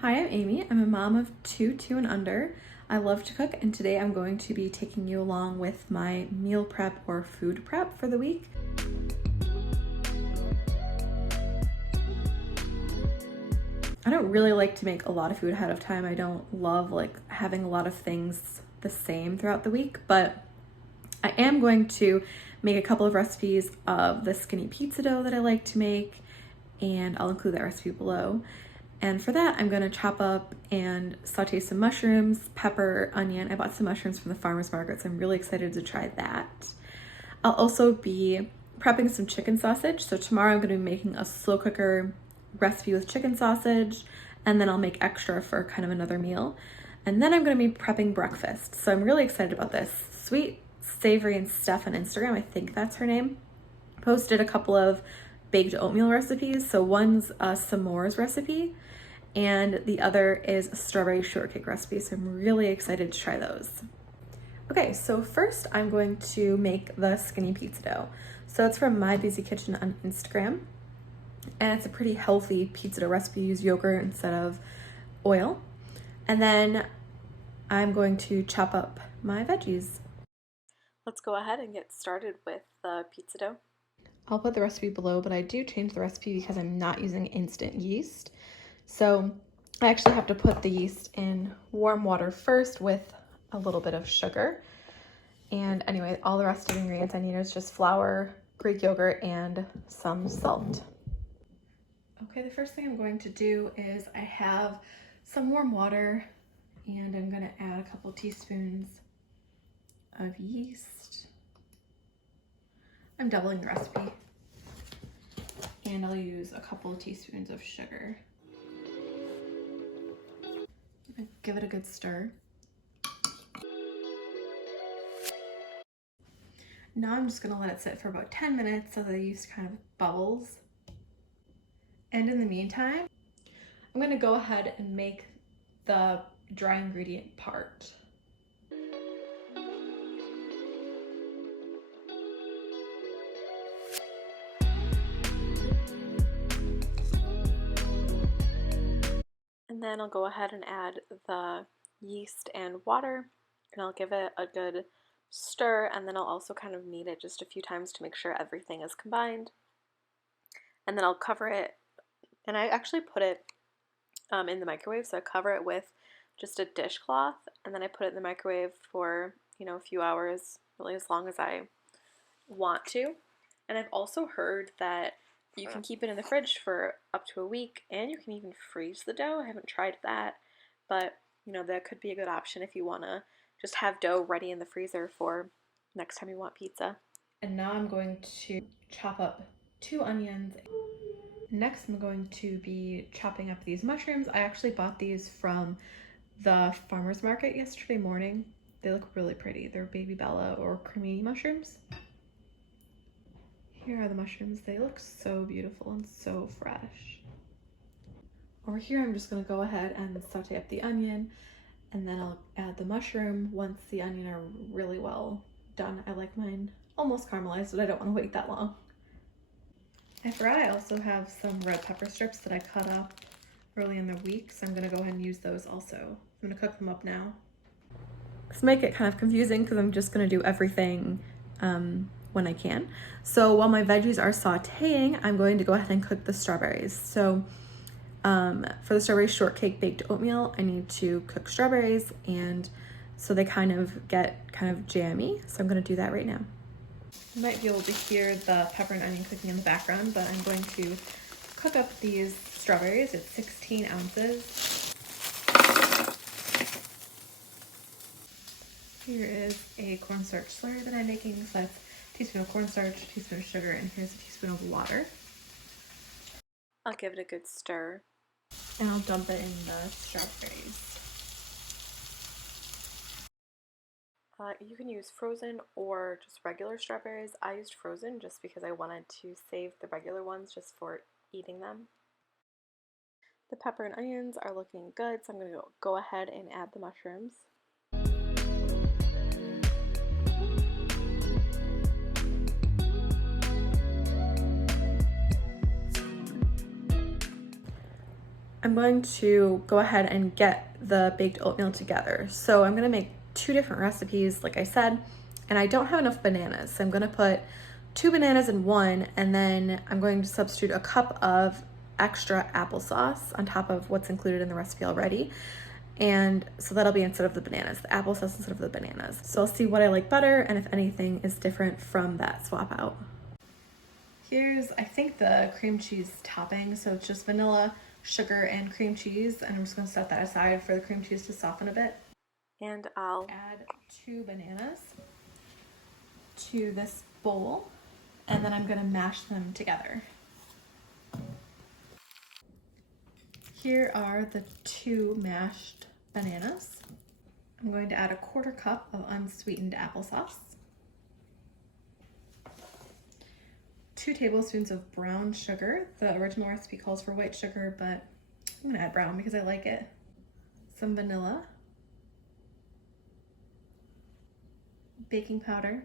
Hi, I'm Amy. I'm a mom of two and under. I love to cook, and today I'm going to be taking you along with my meal prep or food prep for the week. I don't really like to make a lot of food ahead of time. I don't love having a lot of things the same throughout the week, but I am going to make a couple of recipes of the skinny pizza dough that I like to make, and I'll include that recipe below. And for that, I'm gonna chop up and saute some mushrooms, pepper, onion. I bought some mushrooms from the farmer's market, so I'm really excited to try that. I'll also be prepping some chicken sausage. So tomorrow I'm gonna be making a slow cooker recipe with chicken sausage, and then I'll make extra for kind of another meal. And then I'm gonna be prepping breakfast. So I'm really excited about this. Sweet Savory and Steph on Instagram, I think that's her name, posted a couple of baked oatmeal recipes. So one's a s'mores recipe, and the other is a strawberry shortcake recipe. So I'm really excited to try those. Okay, so first I'm going to make the skinny pizza dough. So it's from My Busy Kitchen on Instagram, and it's a pretty healthy pizza dough recipe. Use yogurt instead of oil. And then I'm going to chop up my veggies. Let's go ahead and get started with the pizza dough. I'll put the recipe below, but I do change the recipe because I'm not using instant yeast. So I actually have to put the yeast in warm water first with a little bit of sugar. And anyway, all the rest of the ingredients I need is just flour, Greek yogurt, and some salt. Okay, the first thing I'm going to do is I have some warm water, and I'm gonna add a couple teaspoons of yeast. I'm doubling the recipe. And I'll use a couple of teaspoons of sugar. Give it a good stir. Now I'm just gonna let it sit for about 10 minutes so the yeast kind of bubbles. And in the meantime, I'm gonna go ahead and make the dry ingredient part. And then I'll go ahead and add the yeast and water, and I'll give it a good stir, and then I'll also kind of knead it just a few times to make sure everything is combined. And then I'll cover it, and I actually put it in the microwave, so I cover it with just a dishcloth, and then I put it in the microwave for, a few hours, really as long as I want to. And I've also heard that you can keep it in the fridge for up to a week, and you can even freeze the dough. I haven't tried that, but that could be a good option if you want to just have dough ready in the freezer for next time you want pizza. And now I'm going to chop up 2 onions. Next, I'm going to be chopping up these mushrooms. I actually bought these from the farmer's market yesterday morning. They look really pretty. They're baby Bella or cremini mushrooms. Here are the mushrooms. They look so beautiful and so fresh. Over here, I'm just gonna go ahead and saute up the onion, and then I'll add the mushroom once the onion are really well done. I like mine almost caramelized, but I don't want to wait that long. I forgot I also have some red pepper strips that I cut up early in the week, so I'm gonna go ahead and use those also. I'm gonna cook them up now. This might get kind of confusing because I'm just gonna do everything when I can. So while my veggies are sauteing, I'm going to go ahead and cook the strawberries. So for the strawberry shortcake baked oatmeal, I need to cook strawberries, and so they kind of get jammy. So I'm gonna do that right now. You might be able to hear the pepper and onion cooking in the background, but I'm going to cook up these strawberries. It's 16 ounces. Here is a cornstarch slurry that I'm making. So that's a teaspoon of cornstarch, a teaspoon of sugar, and here's a teaspoon of water. I'll give it a good stir, and I'll dump it in the strawberries. You can use frozen or just regular strawberries. I used frozen just because I wanted to save the regular ones just for eating them. The pepper and onions are looking good, so I'm going to go ahead and add the mushrooms. I'm going to go ahead and get the baked oatmeal together. So I'm gonna make 2 different recipes, like I said, and I don't have enough bananas. So I'm gonna put 2 bananas in one, and then I'm going to substitute a cup of extra applesauce on top of what's included in the recipe already. And so that'll be instead of the bananas, the applesauce instead of the bananas. So I'll see what I like better and if anything is different from that swap out. Here's, I think, the cream cheese topping. So it's just vanilla, sugar, and cream cheese. And I'm just gonna set that aside for the cream cheese to soften a bit. And I'll add 2 bananas to this bowl, and then I'm gonna mash them together. Here are the 2 mashed bananas. I'm going to add a 1/4 cup of unsweetened applesauce, 2 tablespoons of brown sugar. The original recipe calls for white sugar, but I'm gonna add brown because I like it. Some vanilla, baking powder,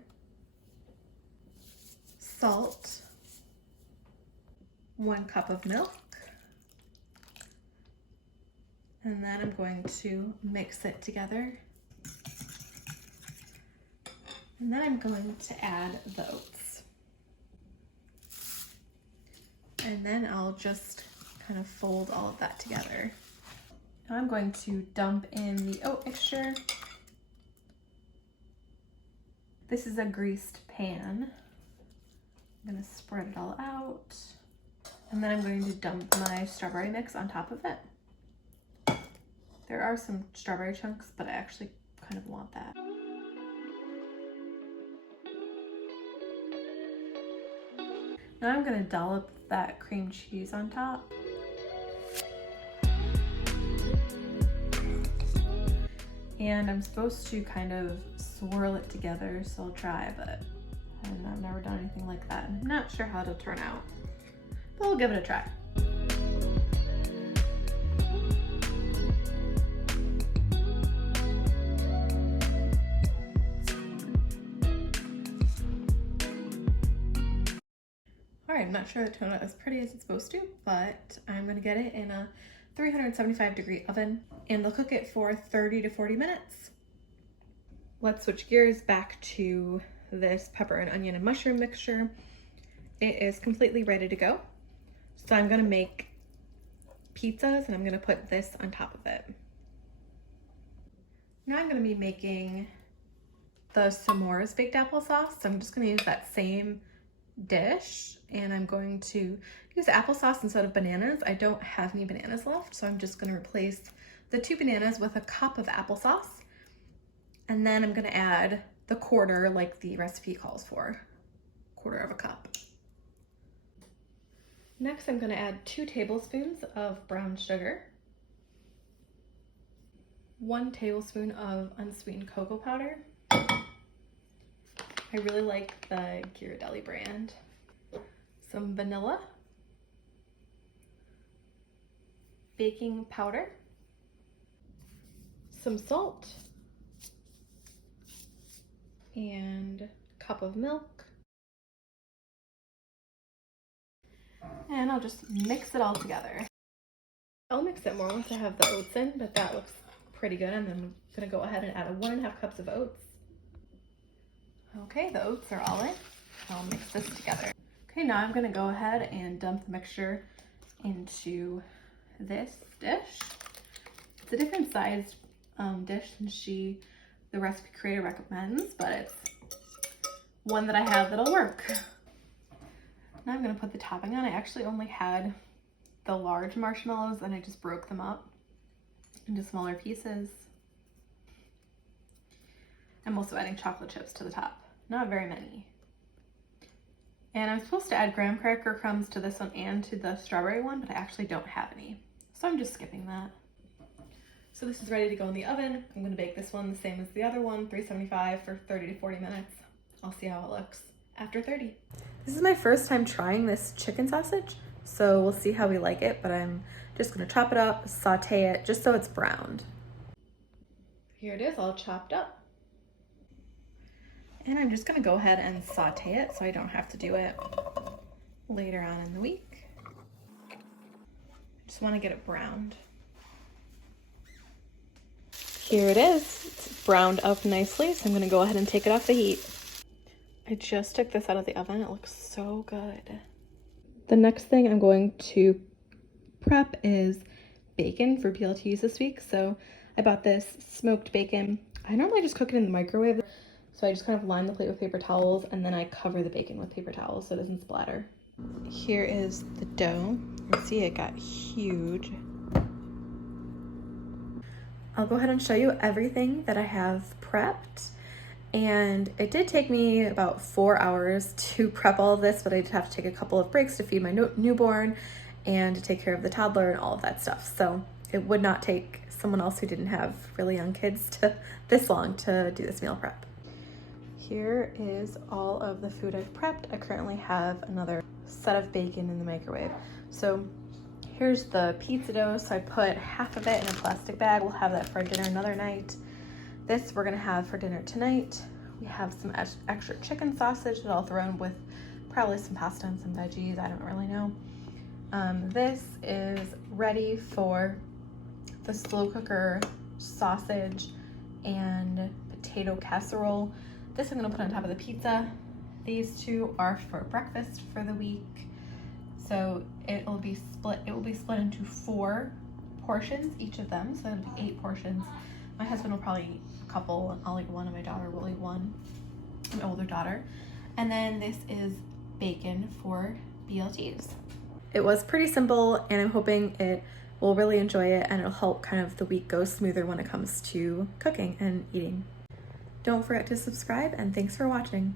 salt, 1 cup of milk, and then I'm going to mix it together. And then I'm going to add the oats. And then I'll just kind of fold all of that together. Now I'm going to dump in the oat mixture. This is a greased pan. I'm gonna spread it all out. And then I'm going to dump my strawberry mix on top of it. There are some strawberry chunks, but I actually kind of want that. Now I'm gonna dollop that cream cheese on top. And I'm supposed to kind of swirl it together, so I'll try, but I've never done anything like that. I'm not sure how it'll turn out, but we'll give it a try. All right, I'm not sure it turned out as pretty as it's supposed to, but I'm gonna get it in a 375-degree oven, and they'll cook it for 30 to 40 minutes. Let's switch gears back to this pepper and onion and mushroom mixture. It is completely ready to go. So I'm gonna make pizzas, and I'm gonna put this on top of it. Now I'm gonna be making the s'mores baked applesauce. So I'm just gonna use that same dish, and I'm going to use applesauce instead of bananas. I don't have any bananas left, so I'm just going to replace the 2 bananas with a cup of applesauce, and then I'm going to add the 1/4 like the recipe calls for, 1/4 of a cup. Next I'm going to add 2 tablespoons of brown sugar, 1 tablespoon of unsweetened cocoa powder. I really like the Ghirardelli brand. Some vanilla, baking powder, some salt, and a cup of milk. And I'll just mix it all together. I'll mix it more once I have the oats in, but that looks pretty good. And then I'm gonna go ahead and add 1.5 cups of oats. Okay, the oats are all in. I'll mix this together. Okay, now I'm gonna go ahead and dump the mixture into this dish. It's a different sized dish than the recipe creator recommends, but it's one that I have that'll work. Now I'm gonna put the topping on. I actually only had the large marshmallows and I just broke them up into smaller pieces. I'm also adding chocolate chips to the top. Not very many. And I'm supposed to add graham cracker crumbs to this one and to the strawberry one, but I actually don't have any. So I'm just skipping that. So this is ready to go in the oven. I'm gonna bake this one the same as the other one, 375 for 30 to 40 minutes. I'll see how it looks after 30. This is my first time trying this chicken sausage, so we'll see how we like it, but I'm just gonna chop it up, saute it, just so it's browned. Here it is, all chopped up. And I'm just gonna go ahead and saute it so I don't have to do it later on in the week. I just wanna get it browned. Here it is. It's browned up nicely, so I'm gonna go ahead and take it off the heat. I just took this out of the oven. It looks so good. The next thing I'm going to prep is bacon for BLTs this week. So I bought this smoked bacon. I normally just cook it in the microwave. So I just kind of line the plate with paper towels and then I cover the bacon with paper towels so it doesn't splatter. Here is the dough. You can see it got huge. I'll go ahead and show you everything that I have prepped. And it did take me about 4 hours to prep all of this, but I did have to take a couple of breaks to feed my newborn and to take care of the toddler and all of that stuff. So it would not take someone else who didn't have really young kids to this long to do this meal prep. Here is all of the food I've prepped. I currently have another set of bacon in the microwave. So here's the pizza dough. So I put half of it in a plastic bag. We'll have that for dinner another night. This we're gonna have for dinner tonight. We have some extra chicken sausage that I'll throw in with probably some pasta and some veggies. I don't really know. This is ready for the slow cooker sausage and potato casserole. This I'm gonna put on top of the pizza. These two are for breakfast for the week. So it will be split into 4 portions, each of them. So it'll be 8 portions. My husband will probably eat a couple, and I'll eat one, and my daughter will eat one, my older daughter. And then this is bacon for BLTs. It was pretty simple, and I'm hoping it will really enjoy it, and it'll help kind of the week go smoother when it comes to cooking and eating. Don't forget to subscribe, and thanks for watching.